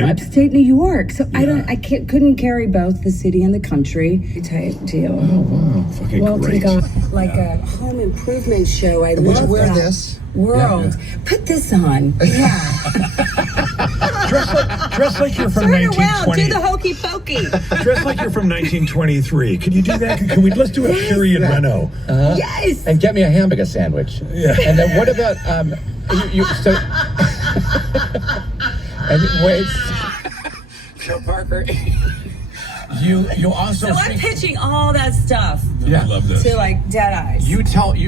Upstate New York, so yeah. I couldn't carry both the city and the country type deal. Oh wow, fucking well, great! Like a home improvement show. I love wear that this world. Yeah. Put this on. Yeah. dress like you're from 1920. Do the hokey pokey. Dress like you're from 1923. Can you do that? Let's do a period reno. Yes. And get me a hamburger sandwich. Yeah. And then what about so? And wait, so Parker, you also. So I'm pitching all that stuff. Yeah, I love this. To like Dead Eyes. You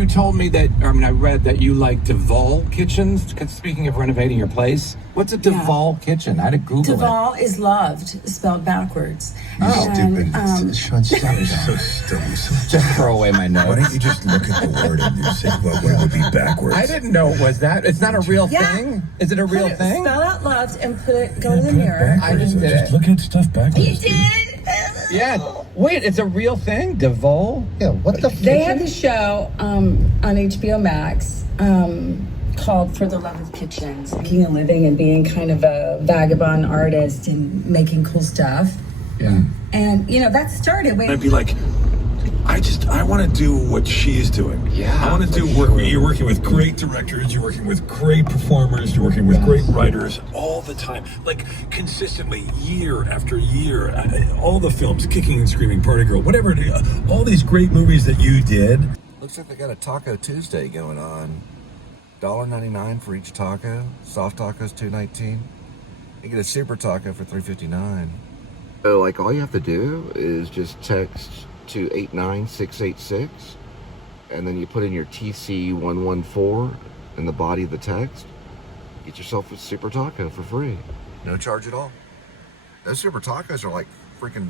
told me that. I mean, I read that you like Duval kitchens. Speaking of renovating your place, what's a Duval kitchen? I had to Google it. Duval is loved, spelled backwards. Stupid. So stupid. Just throw away my notes. Why don't you just look at the word and you say what would be backwards? I didn't know it was that. It's not a real thing. Is it a real thing? Spell out loved and go in the mirror. I just did it. Look at stuff backwards. You did. Yeah. Wait, it's a real thing? Duval? Yeah. What the? They had the show on HBO Max called For the Love of Kitchens, making a living and being kind of a vagabond artist and making cool stuff. Yeah. And that started. I'd be like, I want to do what she's doing. Yeah. I want to do work. You're working with great directors. You're working with great performers. You're working with great writers all the time, like consistently, year after year. All the films, Kicking and Screaming, Party Girl, whatever it is, all these great movies that you did. Looks like they got a Taco Tuesday going on. $1.99 for each taco. Soft tacos $2.19. You get a super taco for $3.59. So like all you have to do is just text to 89686 and then you put in your TC114 in the body of the text. Get yourself a super taco for free. No charge at all. Those super tacos are like freaking,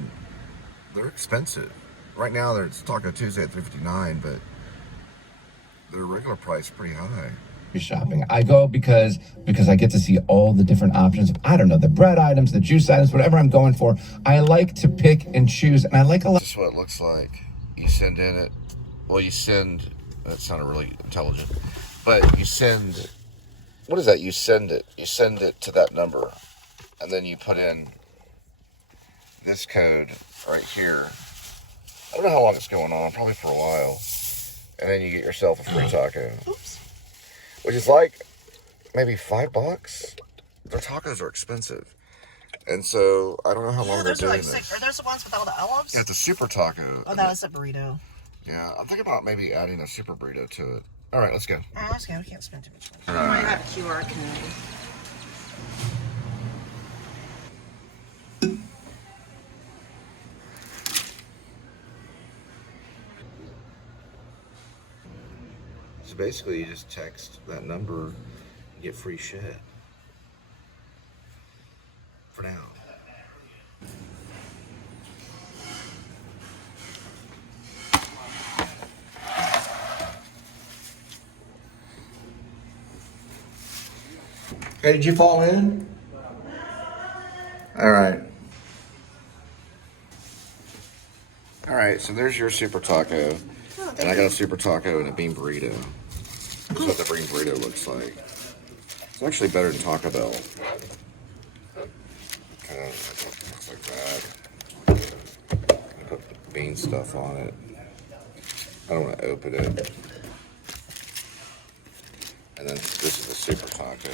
they're expensive. Right now there's Taco Tuesday at $3.59, but their regular price is pretty high. Shopping. I go because I get to see all the different options. I don't know, the bread items, the juice items, whatever I'm going for. I like to pick and choose, and I like a lot. This is what it looks like. You send in it. Well, you send. That sounded really intelligent, but you send. What is that? You send it. You send it to that number, and then you put in this code right here. I don't know how long it's going on. Probably for a while, and then you get yourself a free taco. Oops. Which is like maybe $5. Their tacos are expensive. And so I don't know how long they're doing this. Are those the ones with all the olives? Yeah, the super taco. Oh, that was a burrito. Yeah, I'm thinking about maybe adding a super burrito to it. All right, let's go. All right, let's go. We can't spend too much money. All right. I have QR code. So basically, you just text that number, and get free shit. For now. Hey, did you fall in? All right. All right, so there's your super taco. And I got a super taco and a bean burrito. That's what the bean burrito looks like. It's actually better than Taco Bell. Kind of looks like that. I put bean stuff on it. I don't want to open it. And then this is the super taco.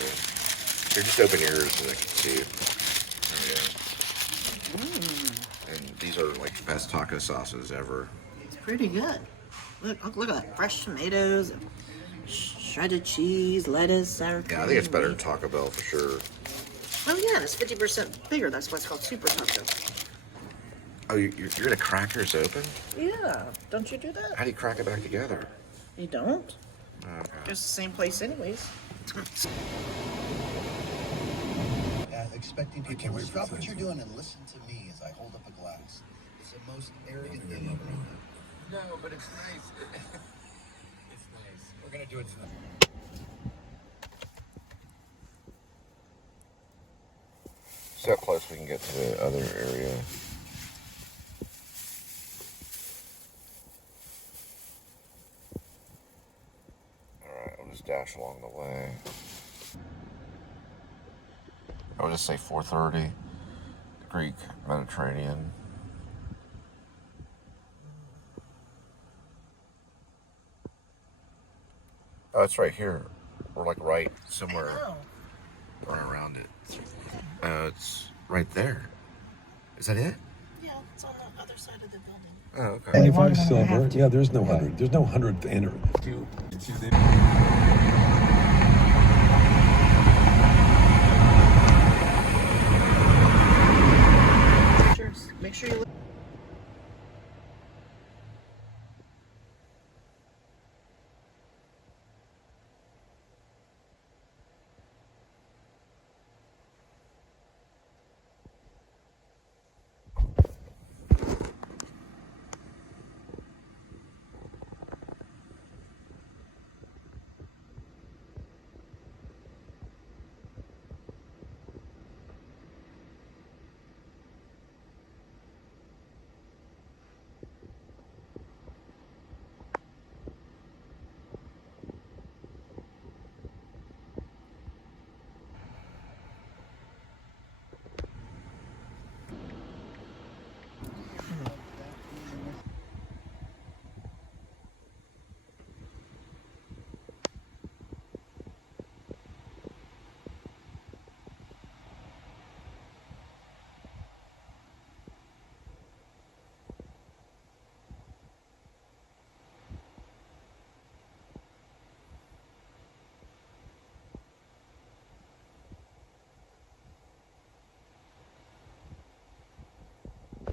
Here, just open yours so they can see it. There we go. And these are like the best taco sauces ever. It's pretty good. Look at that. Fresh tomatoes, shredded cheese, lettuce, sour cream. Yeah, I think it's better than Taco Bell for sure. Oh yeah, it's 50% bigger. That's why it's called Super Taco. Oh, you're gonna crack yours open? Yeah, don't you do that? How do you crack it back together? You don't? Okay. It's the same place anyways. Expecting people to stop what you're doing and listen to me as I hold up a glass. It's the most arrogant thing ever. No, but it's nice. It's nice. We're gonna do it tonight. See how close we can get to the other area. just dash along the way. I would just say 4:30, Greek Mediterranean. Oh, it's right here. We're like right somewhere right around it. It's right there. Is that it? Yeah, it's on the other side of the building. Oh, okay. 25 silver. Yeah, there's no 100. There's no 100th enter. Make sure you look.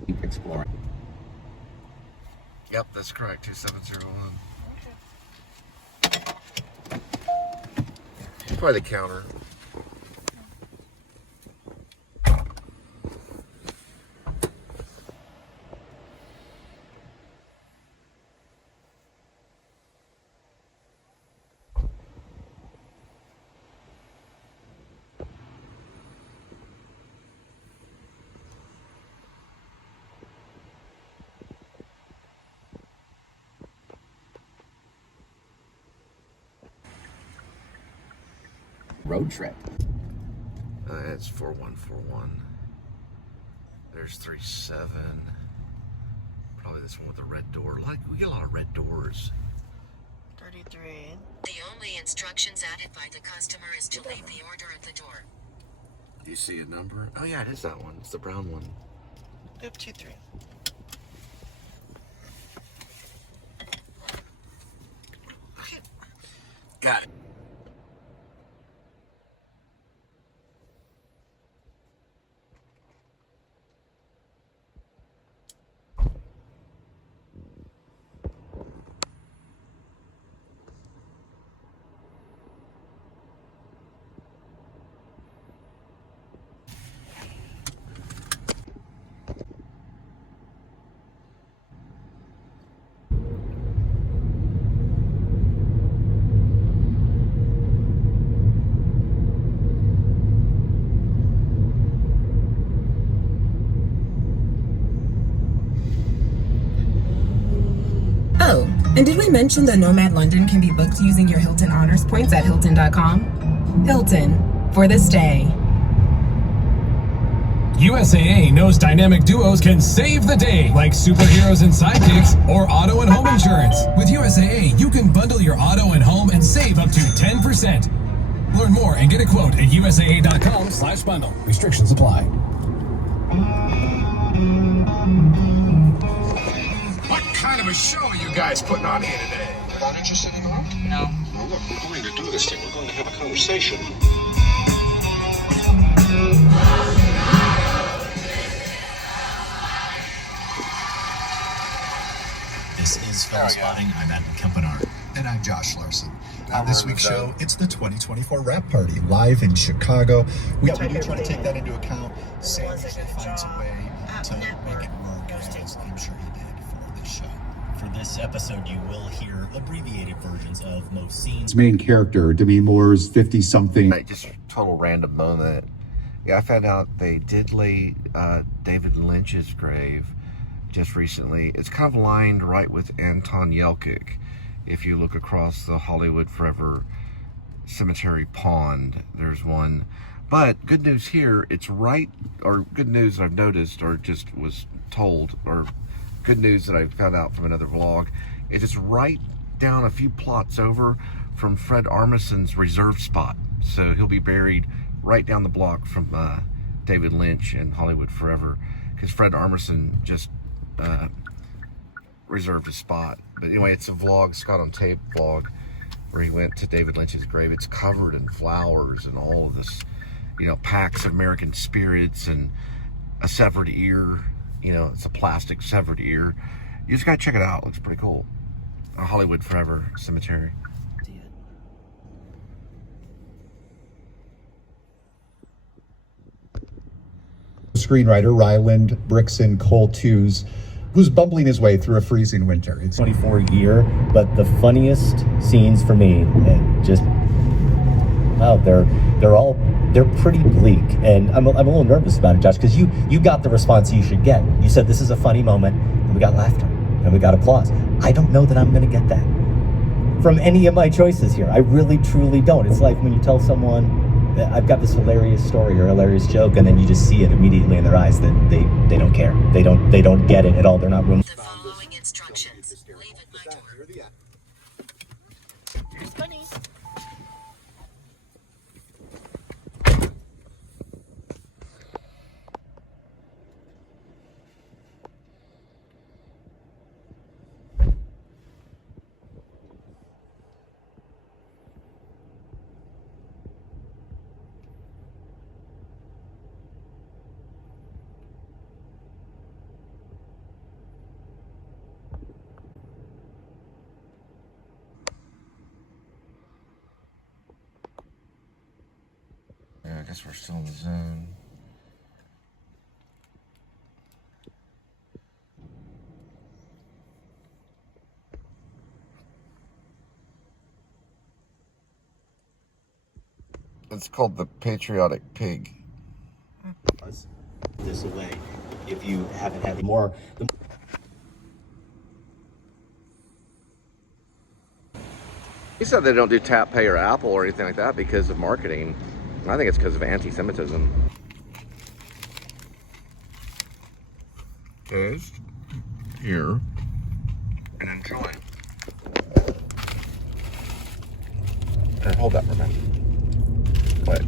Keep exploring. Yep, that's correct. 2701. Okay. Probably the counter. Road trip. It's 4141. There's 37. Probably this one with the red door. We get a lot of red doors. 33. The only instructions added by the customer is to leave the order at the door. Do you see a number? Oh yeah, it is that one. It's the brown one. Yep, 23. Okay. Got it. Oh, and did we mention the Nomad London can be booked using your Hilton Honors points at Hilton.com? Hilton, for this day. USAA knows dynamic duos can save the day, like superheroes and sidekicks, or auto and home insurance. With USAA, you can bundle your auto and home and save up to 10%. Learn more and get a quote at usaa.com/bundle. Restrictions apply. What kind of a show are you guys putting on here today? Not interested in the work? No. Well, look, we're going to do this thing. We're going to have a conversation. This is Film Spotting. I'm Adam Kempenaar. And I'm Josh Larson. On this week's show, it's the 2024 Rap Party, live in Chicago. We do try to take that into account. Sam usually finds a way to make it work, as I'm sure he did for this show. For this episode, you will hear abbreviated versions of most scenes. Its main character, Demi Moore's 50-something. Just total random moment. Yeah, I found out they did lay David Lynch's grave just recently. It's kind of lined right with Anton Yelchin. If you look across the Hollywood Forever Cemetery Pond. There's one. But good news here, it's right, or good news that I've noticed, or just was told, or good news that I found out from another vlog, is it's right down a few plots over from Fred Armisen's reserve spot. So he'll be buried right down the block from David Lynch and Hollywood Forever, because Fred Armisen just reserved a spot. But anyway, it's a vlog, Scott on Tape vlog, where he went to David Lynch's grave. It's covered in flowers and all of this, you know, packs of American spirits and a severed ear. You know, it's a plastic severed ear. You just gotta check it out. It looks pretty cool. A Hollywood Forever Cemetery. Screenwriter Ryland Brixton Cole Tews, who's bumbling his way through a freezing winter. It's 24 year, but the funniest scenes for me, and just, wow, they're pretty bleak, and I'm a little nervous about it, Josh, because you got the response you should get. You said this is a funny moment, and we got laughter, and we got applause. I don't know that I'm going to get that from any of my choices here. I really, truly don't. It's like when you tell someone that I've got this hilarious story or hilarious joke, and then you just see it immediately in their eyes that they don't care. They don't get it at all. They're not room. The following instructions. Leave at my door. Here's bunnies. Yeah, I guess we're still in the zone. It's called the Patriotic Pig. This away if you haven't had more. He said they don't do tap pay or Apple or anything like that because of marketing. I think it's because of anti-Semitism. Taste here and enjoy. And hold that for a minute. Wait.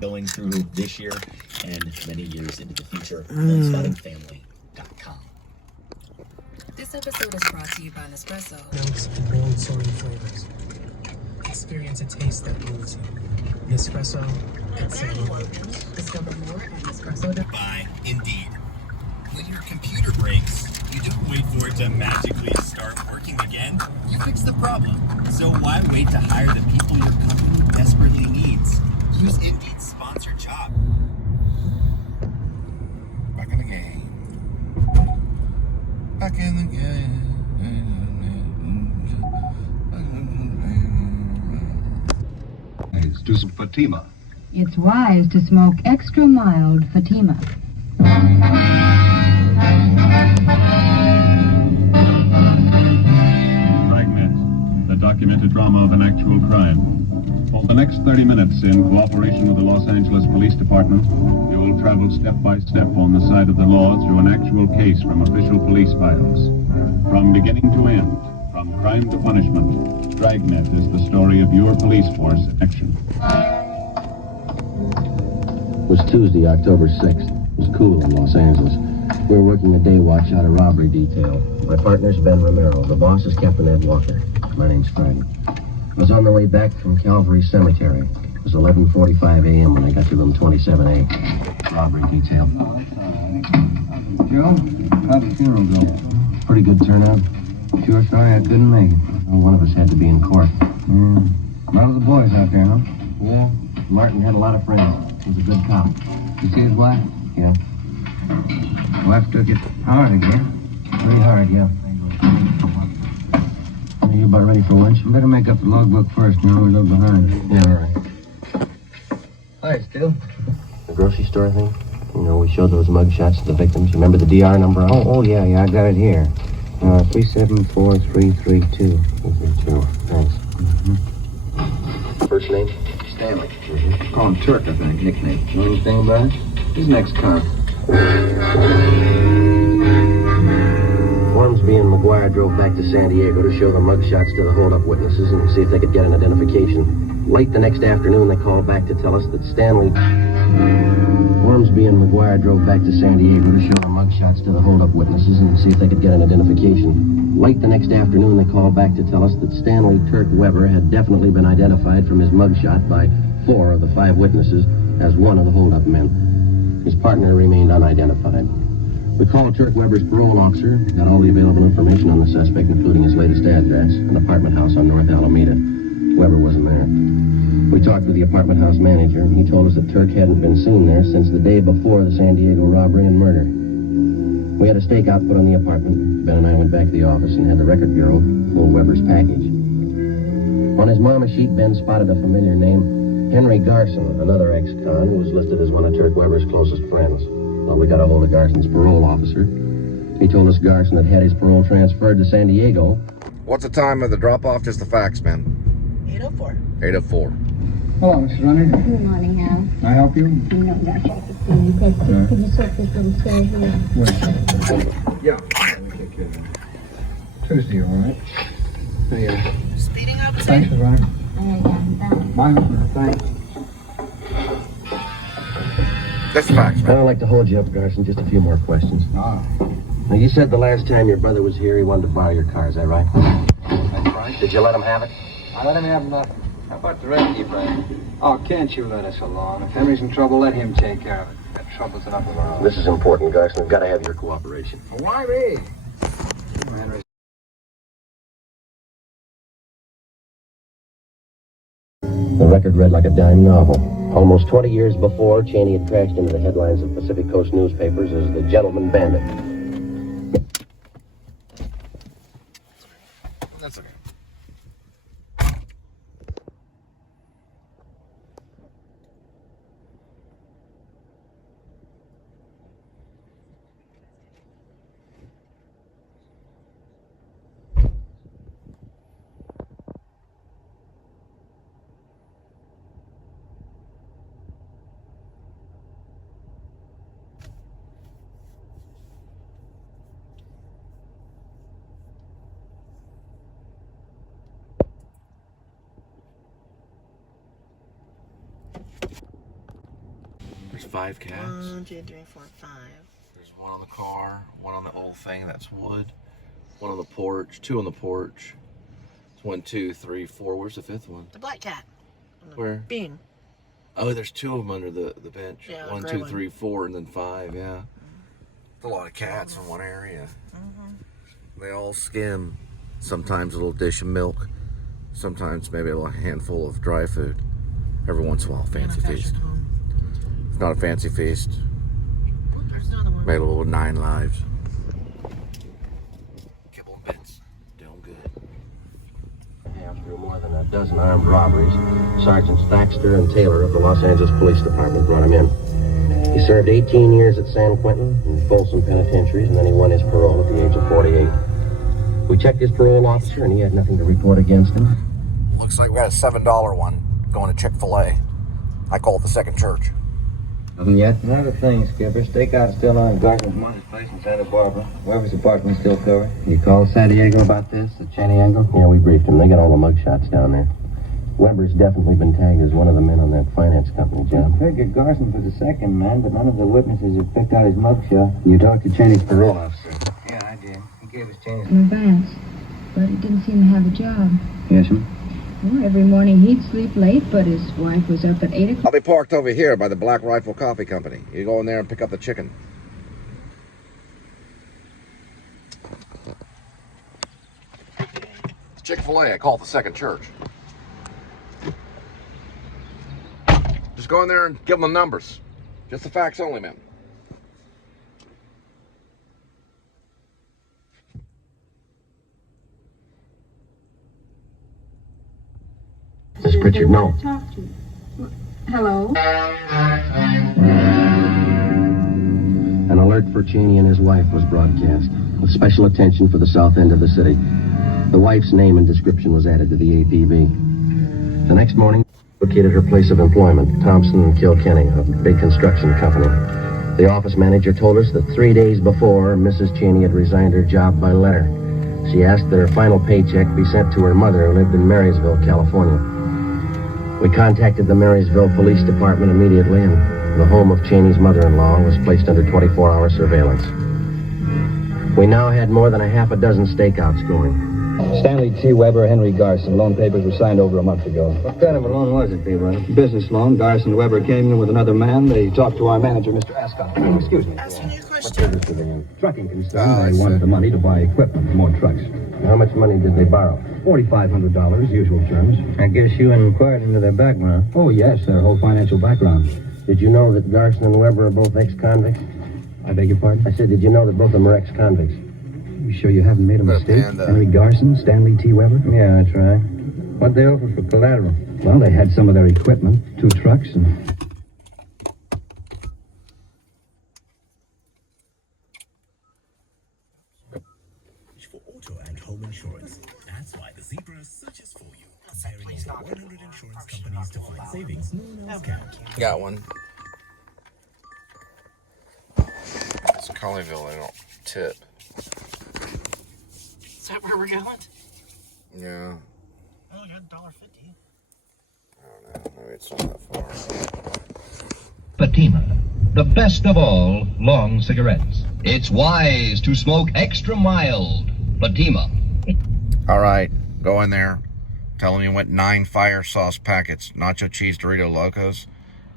Going through this year and many years into the future. SpottingFamily.com. This episode is brought to you by Nespresso. Notes and bold sorry flavors. Experience a taste that moves you. Nespresso, it's Discover more at Nespresso.com. By Indeed. When your computer breaks, you don't wait for it to magically start working again. You fix the problem. So why wait to hire the people your company desperately needs? Use Indeed's sponsored job. Back in the game. Back in the game. To some Fatima. It's wise to smoke extra mild Fatima. Dragnet, the documented drama of an actual crime. For the next 30 minutes, in cooperation with the Los Angeles Police Department, you will travel step by step on the side of the law through an actual case from official police files. From beginning to end, from crime to punishment, Dragnet is the story of your police force in action. It was Tuesday, October 6th. It was cool in Los Angeles. We were working a day watch out of robbery detail. My partner's Ben Romero. The boss is Captain Ed Walker. My name's Frank. I was on the way back from Calvary Cemetery. It was 11:45 a.m. when I got to room 27A. Robbery detail. Joe, how'd the funeral go? Pretty good turnout. Sure sorry I couldn't make it. Well, one of us had to be in court. A lot of the boys out there, huh? Yeah, Martin had a lot of friends. He was a good cop. You see his wife? Yeah. Wife took it hard again. Pretty hard, yeah. Are you about ready for lunch? Better make up the logbook first, man. We're a little behind. Yeah, all right. Hi, Stu. The grocery store thing? You know, we showed those mugshots to the victims. You remember the DR number on it? Oh, yeah, I got it here. 374332. 332. Thanks. First name? Stanley. Call him Turk, I think, nickname. Know anything about it? He's an ex-con. Ormsby and McGuire drove back to San Diego to show the mugshots to the hold-up witnesses and see if they could get an identification. Late the next afternoon, they called back to tell us that Stanley... Ormsby and McGuire drove back to San Diego to show the mugshots to the hold-up witnesses and see if they could get an identification. Late the next afternoon, they called back to tell us that Stanley Turk Weber had definitely been identified from his mugshot by 4 of the 5 witnesses as one of the hold-up men. His partner remained unidentified. We called Turk Weber's parole officer, got all the available information on the suspect, including his latest address, an apartment house on North Alameda. Weber wasn't there. We talked with the apartment house manager, and he told us that Turk hadn't been seen there since the day before the San Diego robbery and murder. We had a stakeout put on the apartment. Ben and I went back to the office and had the record bureau pull Weber's package. On his mama sheet, Ben spotted a familiar name, Henry Garson, another ex-con who was listed as one of Turk Weber's closest friends. Well, we got a hold of Garson's parole officer. He told us Garson had had his parole transferred to San Diego. What's the time of the drop-off? Just the facts, man. 8:04. 8:04. Hello, Mrs. Runner. Good morning, Al. Can I help you? No, that's right. You can you sort this little chair here? Yeah, let me take care of that. Tuesday, all right? Yeah. Speeding up, Thanks, Mrs. Runner. Bye, Mrs. Runner. Thanks. That's facts, I don't like to hold you up, Garson. Just a few more questions. Ah. Now, you said the last time your brother was here, he wanted to borrow your car. Is that right? That's right. Did you let him have it? I let him have nothing. How about the rest of you, Brad? Oh, can't you let us alone? If Henry's in trouble, let him take care of it. That trouble's enough of our own. This is important, Garson. We've got to have your cooperation. Why me? Henry. The record read like a dime novel. Almost 20 years before, Cheney had crashed into the headlines of Pacific Coast newspapers as the gentleman bandit. That's okay. There's 5 cats. 1, 2, 3, 4, 5. There's 1 on the car, 1 on the old thing, that's wood. 1 on the porch, 2 on the porch. It's 1, 2, 3, 4. Where's the 5th one? The black cat. Where? Bean. Oh, there's 2 of them under the bench. Yeah, 1, gray 2, one. 3, 4, and then 5, yeah. It's a lot of cats in one area. They all skim. Sometimes a little dish of milk. Sometimes maybe a little handful of dry food. Every once in a while, fancy feast. It's not a fancy feast. Made a little 9 lives. Kibble and bits. Doing good. After more than a dozen armed robberies, Sergeants Thaxter and Taylor of the Los Angeles Police Department brought him in. He served 18 years at San Quentin and Folsom penitentiaries, and then he won his parole at the age of 48. We checked his parole officer, and he had nothing to report against him. Looks like we got a $7 one going to Chick-fil-A. I call it the second church. Nothing yet? Another thing, Skipper. Stakeout's still on at Garson's mother's place in Santa Barbara. Weber's apartment's still covered. You called San Diego about this, the Cheney angle? Yeah, we briefed him. They got all the mugshots down there. Weber's definitely been tagged as one of the men on that finance company job. I figured Garson was the second man, but none of the witnesses have picked out his mugshot. You talked to Cheney's parole officer. Yeah, I did. He gave us Cheney's. In advance, but he didn't seem to have a job. Yes, ma'am. Well, every morning he'd sleep late, but his wife was up at 8 o'clock. I'll be parked over here by the Black Rifle Coffee Company. You go in there and pick up the chicken. It's Chick-fil-A. I call it the second church. Just go in there and give them the numbers. Just the facts only, man. This is Pritchard. No. Talk to you. Hello? An alert for Cheney and his wife was broadcast, with special attention for the south end of the city. The wife's name and description was added to the APB. The next morning, located her place of employment, Thompson and Kilkenny, a big construction company. The office manager told us that 3 days before, Mrs. Cheney had resigned her job by letter. She asked that her final paycheck be sent to her mother, who lived in Marysville, California. We contacted the Marysville Police Department immediately, and the home of Cheney's mother-in-law was placed under 24-hour surveillance. We now had more than a half a dozen stakeouts going. Stanley T. Weber, Henry Garson. Loan papers were signed over a month ago. What kind of a loan was it, P-Brother? Business loan. Garson Weber came in with another man. They talked to our manager, Mr. Ascot. Excuse me. What business did they in? Trucking concern. They wanted the money to buy equipment for more trucks. How much money did they borrow? $4,500, usual terms. I guess you inquired into their background. Oh, yes, their whole financial background. Did you know that Garson and Weber are both ex-convicts? I beg your pardon? I said, did you know that both of them are ex-convicts? You sure you haven't made a mistake? Henry Garson, Stanley T. Weber? Yeah, that's right. What'd they offer for collateral? Well, they had some of their equipment, 2 trucks, and... For auto and home insurance. That's why the Zebra searches for you, comparing over 100 insurance companies to find savings no one else can. Got one. It's Colleyville, they don't tip. Is that where we're going? Yeah. Oh, yeah, $1.50. I don't know, maybe it's not that far. Fatima, the best of all long cigarettes. It's wise to smoke extra mild. Fatima. All right, go in there. Tell them you went 9 fire sauce packets, nacho cheese Dorito Locos,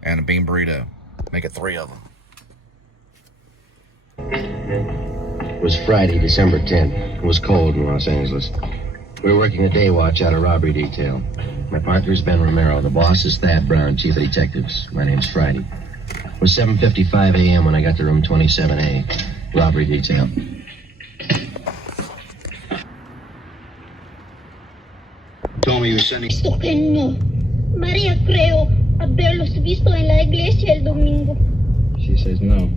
and a bean burrito. Make it 3 of them. It was Friday, December 10th. It was cold in Los Angeles. We were working a day watch out of robbery detail. My partner's Ben Romero. The boss is Thad Brown, chief of detectives. My name's Friday. It was 7:55 a.m. when I got to room 27A, robbery detail. Told me you were sending... Visto che no. Maria creo averlos visto en la iglesia el domingo. She says no.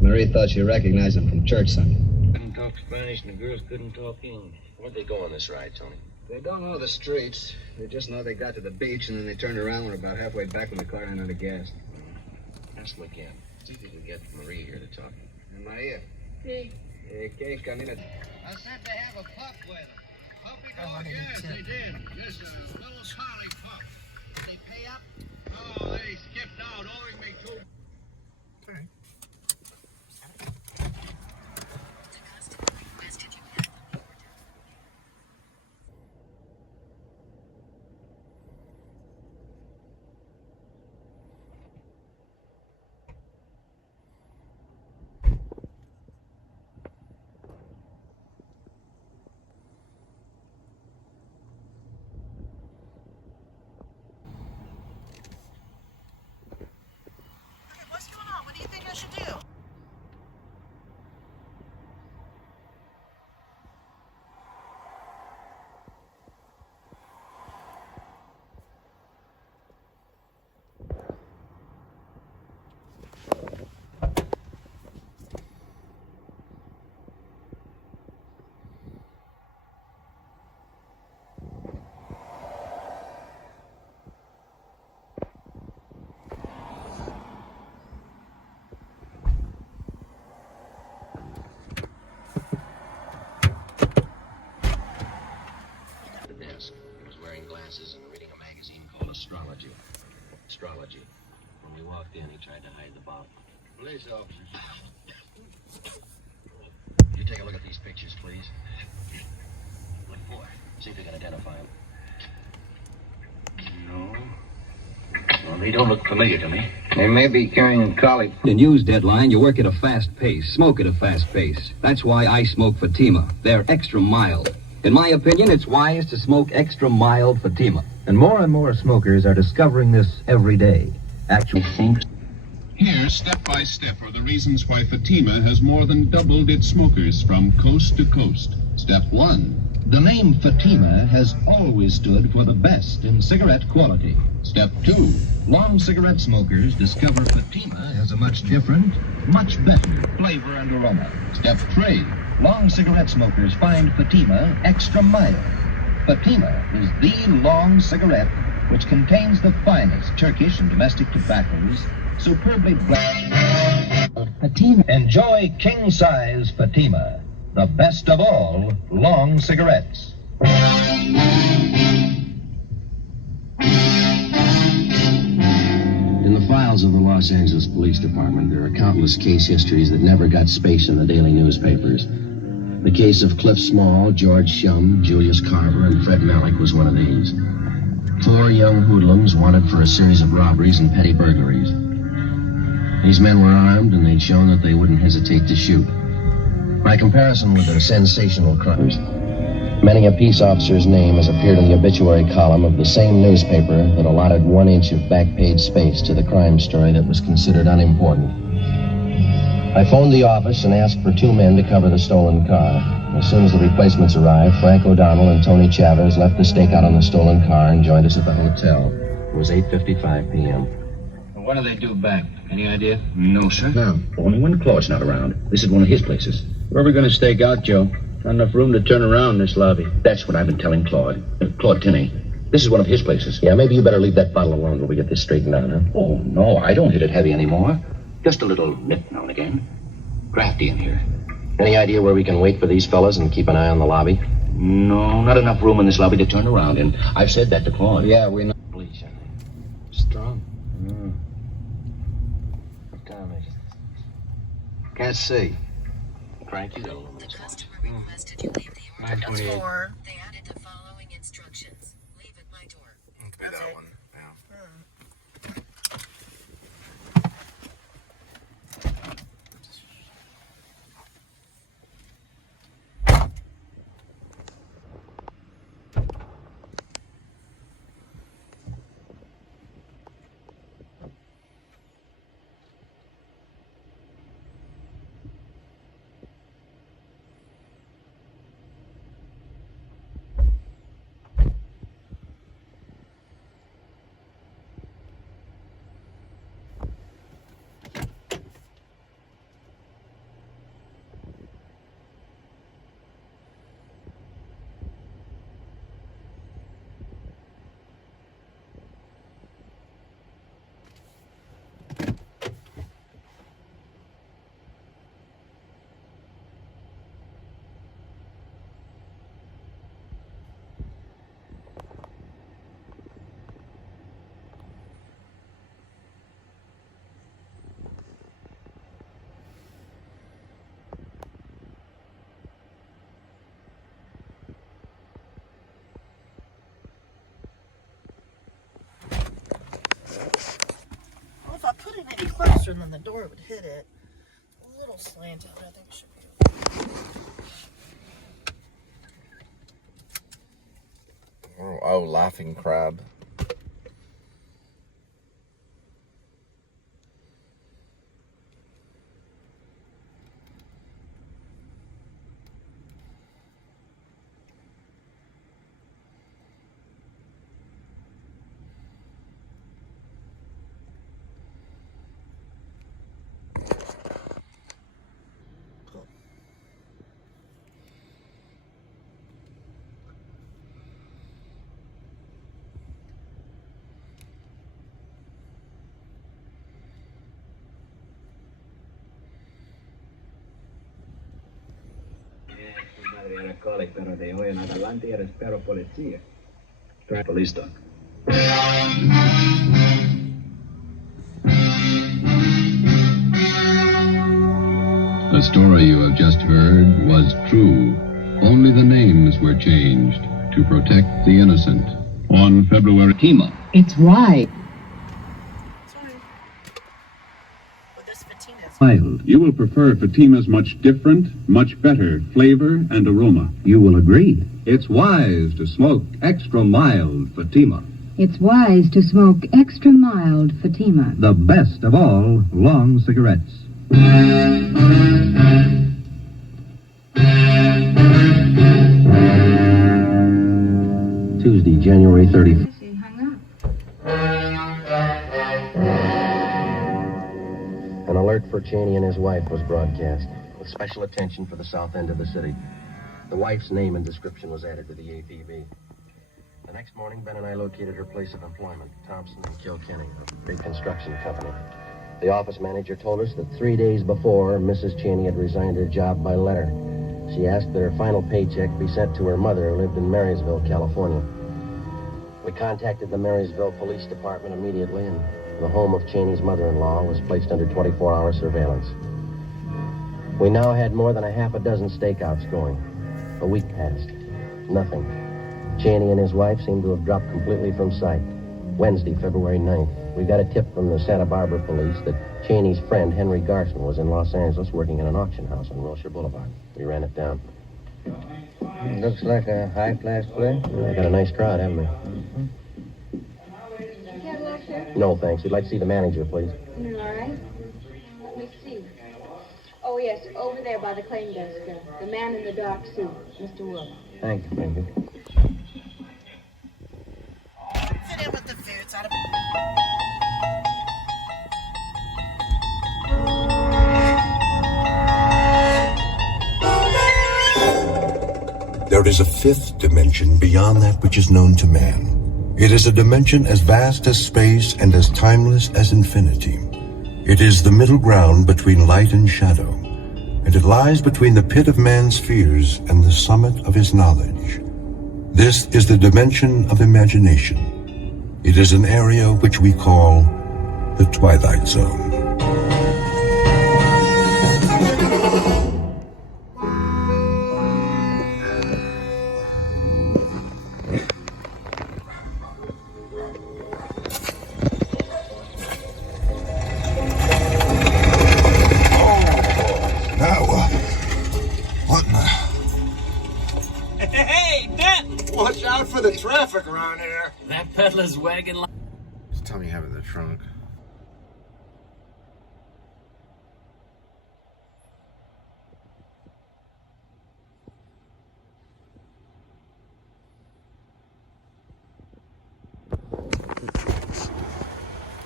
Marie thought she recognized him from church Sunday. Couldn't talk Spanish and the girls couldn't talk English. Where'd they go on this ride, Tony? They don't know the streets. They just know they got to the beach and then they turned around and were about halfway back when the car ran out of gas. Ask them again. See if you can get Marie here to talk. And Maria. Sí. Que camina. I said they have a pup with them. Puppy dog? Yes, they did. Yes, a little collie pup. Did they pay up? Oh, they skipped out, owing me 2. Okay. What's going on? What do you think I should do? He was wearing glasses and reading a magazine called Astrology. When we walked in, he tried to hide the bottle. Police officers. You take a look at these pictures, please. Look for it. See if you can identify them. No. Well, they don't look familiar to me. They may be carrying collie. In news deadline, you work at a fast pace, smoke at a fast pace. That's why I smoke Fatima. They're extra mild. In my opinion, it's wise to smoke extra mild Fatima. And more smokers are discovering this every day. Actually, Here, step by step, are the reasons why Fatima has more than doubled its smokers from coast to coast. Step 1. The name Fatima has always stood for the best in cigarette quality. Step 2. Long cigarette smokers discover Fatima has a much different, much better flavor and aroma. Step 3. Long cigarette smokers find Fatima extra mild. Fatima is the long cigarette which contains the finest Turkish and domestic tobaccos, superbly blended. Fatima. Enjoy king-size Fatima, the best of all long cigarettes. In the files of the Los Angeles Police Department, there are countless case histories that never got space in the daily newspapers. The case of Cliff Small, George Shum, Julius Carver, and Fred Malik was one of these. 4 young hoodlums wanted for a series of robberies and petty burglaries. These men were armed, and they'd shown that they wouldn't hesitate to shoot. By comparison with their sensational crimes, many a peace officer's name has appeared in the obituary column of the same newspaper that allotted 1 inch of back page space to the crime story that was considered unimportant. I phoned the office and asked for 2 men to cover the stolen car. As soon as the replacements arrived, Frank O'Donnell and Tony Chavez left the stakeout on the stolen car and joined us at the hotel. It was 8:55 p.m. What do they do back? Any idea? No, sir. No. Only when Claude's not around. This is one of his places. Where are we going to stake out, Joe? Not enough room to turn around in this lobby. That's what I've been telling Claude. Claude Tinney. This is one of his places. Yeah, maybe you better leave that bottle alone till we get this straightened out, huh? Oh, no, I don't hit it heavy anymore. Just a little nip now and again. Crafty in here. Any idea where we can wait for these fellas and keep an eye on the lobby? No, not enough room in this lobby to turn around in. I've said that to Claude. Yeah, we know. Bleach, I think. Strong. What time is it? Can't see. Frank, you got a little bit. The customer requested you leave the order. 9:28. They added the following instructions. Leave at my door. Maybe that one. Yeah. Well, if I put it any closer, then the door would hit it. A little slanted, I think it should be. Oh, laughing crab. Era colic, pero de hoy en adelante eres pero policía. Police dog. The story you have just heard was true. Only the names were changed to protect the innocent. On February... Fatima. It's right. Mild. You will prefer Fatima's much different, much better flavor and aroma. You will agree. It's wise to smoke extra mild Fatima. It's wise to smoke extra mild Fatima. The best of all long cigarettes. January 31st. An alert for Cheney and his wife was broadcast, with special attention for the south end of the city. The wife's name and description was added to the APB. The next morning, Ben and I located her place of employment, Thompson and Kilkenny, a big construction company. The office manager told us that 3 days before, Mrs. Cheney had resigned her job by letter. She asked that her final paycheck be sent to her mother, who lived in Marysville, California. We contacted the Marysville Police Department immediately, and the home of Cheney's mother-in-law was placed under 24-hour surveillance. We now had more than a half a dozen stakeouts going. A week passed. Nothing. Cheney and his wife seemed to have dropped completely from sight. Wednesday, February 9th, we got a tip from the Santa Barbara police that Cheney's friend, Henry Garson, was in Los Angeles working in an auction house on Wilshire Boulevard. We ran it down. Looks like a high-class place. I got a nice crowd, haven't we? Catalog, sir? No, thanks. We'd like to see the manager, please. All right. Let me see. Oh, yes, over there by the claim desk. The man in the dark suit, Mr. Wood. Thank you, thank you. Fit in with the foods out of... There is a fifth dimension beyond that which is known to man. It is a dimension as vast as space and as timeless as infinity. It is the middle ground between light and shadow, and it lies between the pit of man's fears and the summit of his knowledge. This is the dimension of imagination. It is an area which we call the Twilight Zone. Watch out for the traffic around here. That peddler's wagon. Just tell me you have it in the trunk.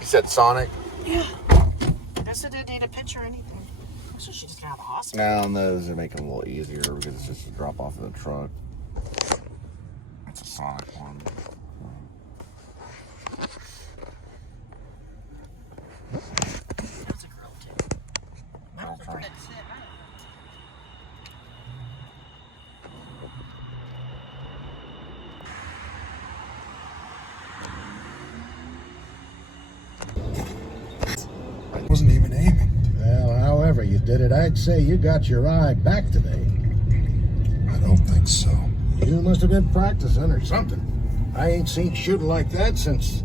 You said Sonic? Yeah. I guess it didn't need a picture or anything. So she just got out of the hospital. Now on those, they make them a little easier because it's just a drop off of the truck. It's a Sonic one. That's a girl too. I'll try. I wasn't even aiming. Well, however you did it, I'd say you got your eye back today. I don't think so. You must have been practicing or something. I ain't seen shooting like that since...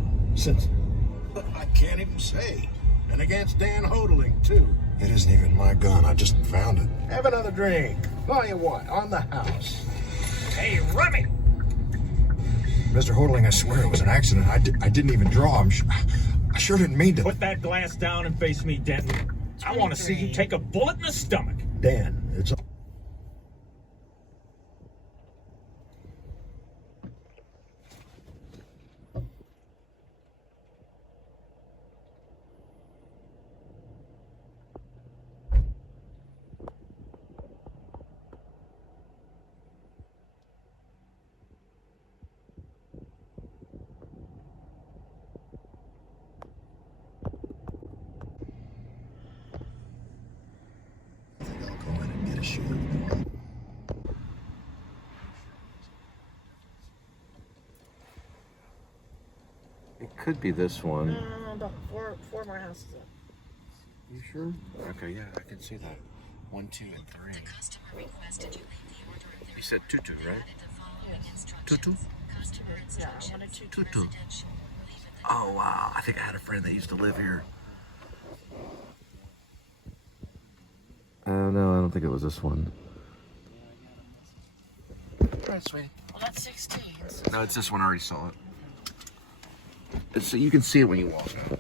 I can't even say. And against Dan Hodling, too. It isn't even my gun. I just found it. Have another drink. Buy you what? On the house. Hey, Remy! Mr. Hodling, I swear it was an accident. I didn't even draw. I sure didn't mean to. Put that glass down and face me, Denton. I want to see you take a bullet in the stomach. Dan, it's... It could be this one. About four more houses up. You sure? Okay, yeah, I can see that. 1, 2, and 3. You said Tutu, right? Yes. Tutu? Yeah, I wanted to. Tutu. Oh, wow. I think I had a friend that used to live here. No, I don't think it was this one. All right, sweetie. Well, that's 16. No, it's this one. I already saw it. So you can see it when you walk up.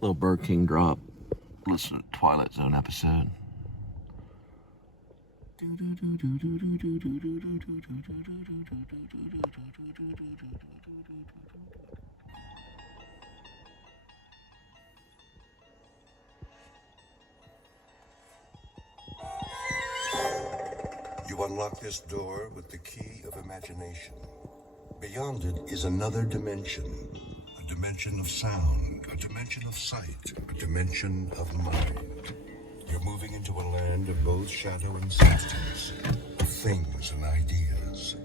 Little Burger King drop. Listen to Twilight Zone episode. You unlock this door with the key of imagination. Beyond it is another dimension. A dimension of sound, a dimension of sight, a dimension of mind. You're moving into a land of both shadow and substance, of things and ideas.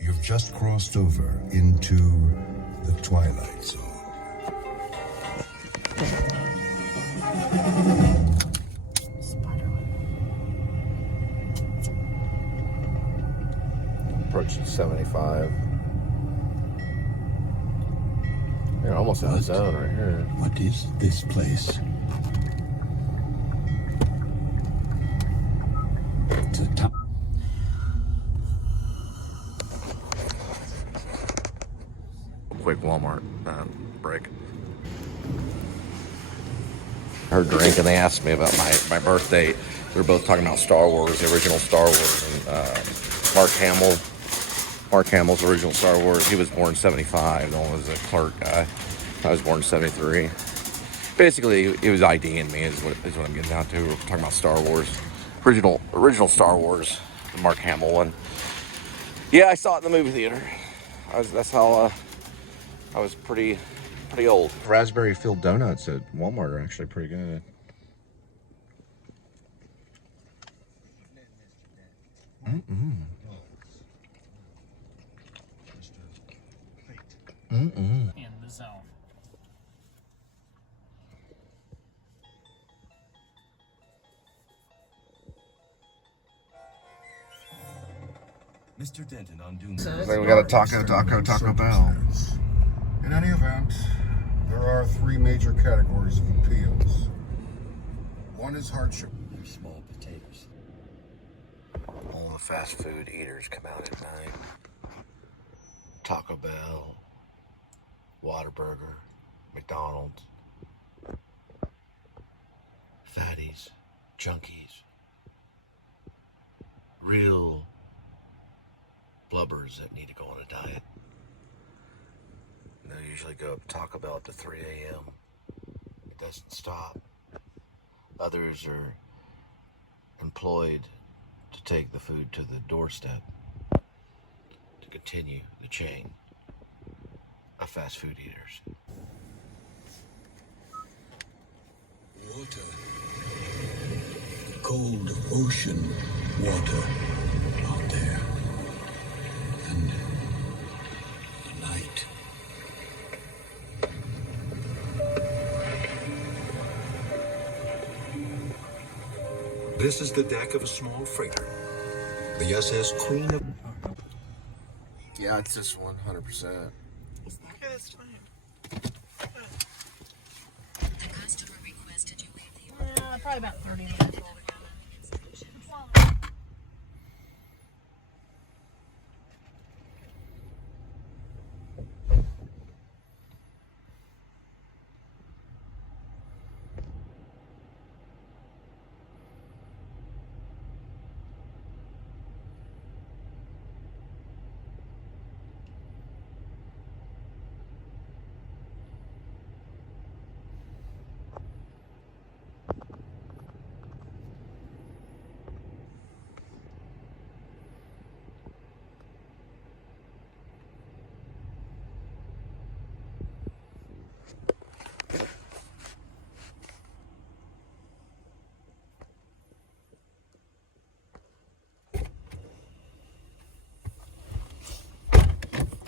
You've just crossed over into the Twilight Zone. Approaching 75. You're almost in the zone right here. What is this place? It's a top. Quick Walmart break. Heard drink and they asked me about my birth date. We were both talking about Star Wars, the original Star Wars, and Mark Hamill's original Star Wars. He was born in 75. The one was a Clark guy. I was born in 73. Basically, it was IDing me is what I'm getting down to. We're talking about Star Wars. Original Star Wars, the Mark Hamill one. Yeah, I saw it in the movie theater. That's how I was pretty old. Raspberry filled donuts at Walmart are actually pretty good. Mm-mm. Mm-mm. In the zone. Mr. Denton on Doom. Then we got a Taco Bell. In any event, there are three major categories of appeals. One is hardship. They're small potatoes. All the fast food eaters come out at night. Taco Bell, Whataburger, McDonald's, fatties, junkies, real blubbers that need to go on a diet. And they'll usually go up Taco Bell up to 3 a.m. It doesn't stop. Others are employed to take the food to the doorstep to continue the chain of fast food eaters. Water. Cold ocean water out there. And the night. This is the deck of a small freighter. The SS Queen of... Yeah, it's just 100%. The customer requested you leave the order. Probably about 30 minutes.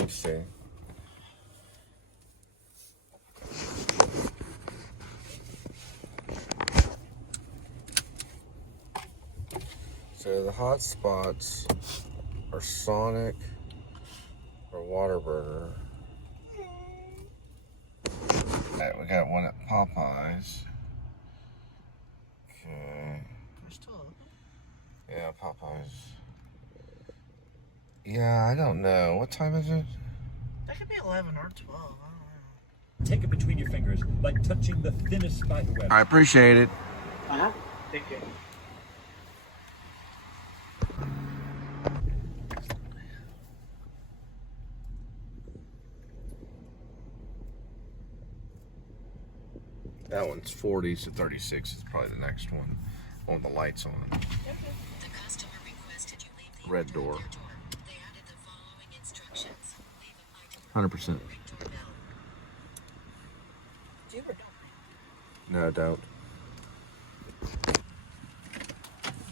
Let's see. So the hot spots are Sonic or Whataburger. Alright, we got one at Popeyes. Okay. Yeah, Popeyes. Yeah, I don't know. What time is it? That could be 11 or 12. I don't know. Take it between your fingers, like touching the thinnest spider web. I appreciate it. Uh-huh. Take care. That one's 40, so 36 is probably the next one. One with the lights on it. The customer requested you leave the Red door. They added the following instructions. Leave a 100%. Do or don't? No, I don't.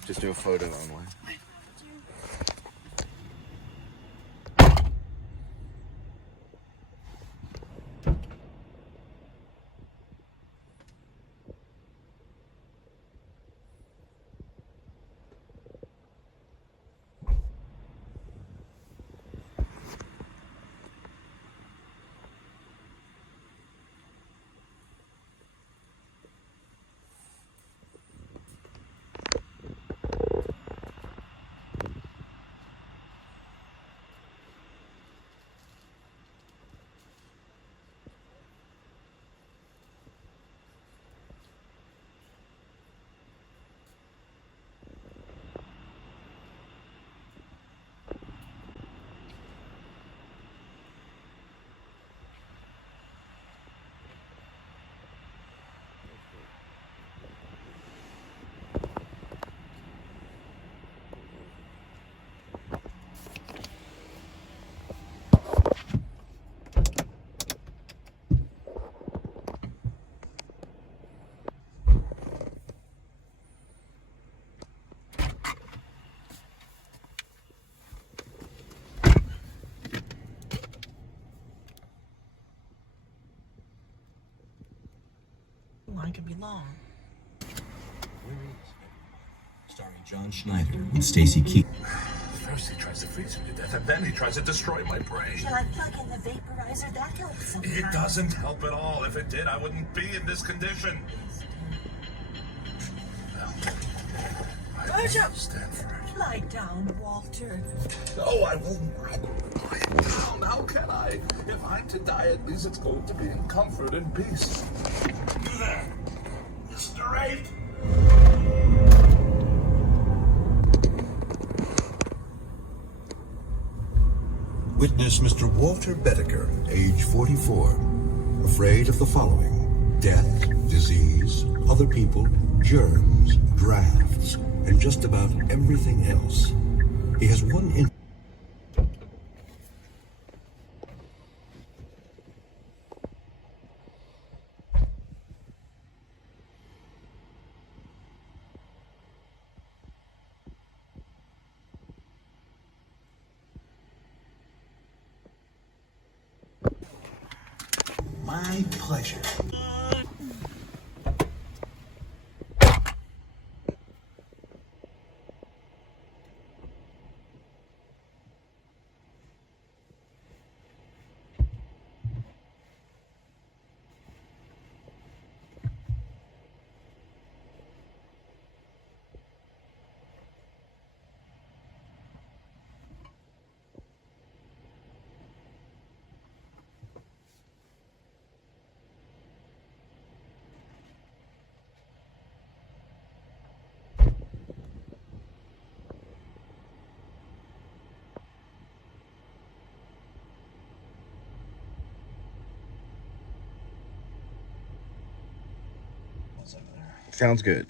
Just do a photo only. Line can be long. Starring John Schneider with Stacy Keach. First he tries to freeze me to death, and then he tries to destroy my brain. Shall I plug in the vaporizer? That helps sometimes. It doesn't help at all. If it did, I wouldn't be in this condition. I won't stand for it. Lie down, Walter. No, I will not lie down. How can I? If I'm to die, at least it's going to be in comfort and peace. You there, Mr. 8? Witness Mr. Walter Bedecker, age 44, afraid of the following: death, disease, other people, germs, drafts, and just about everything else. He has one My pleasure. Sounds good.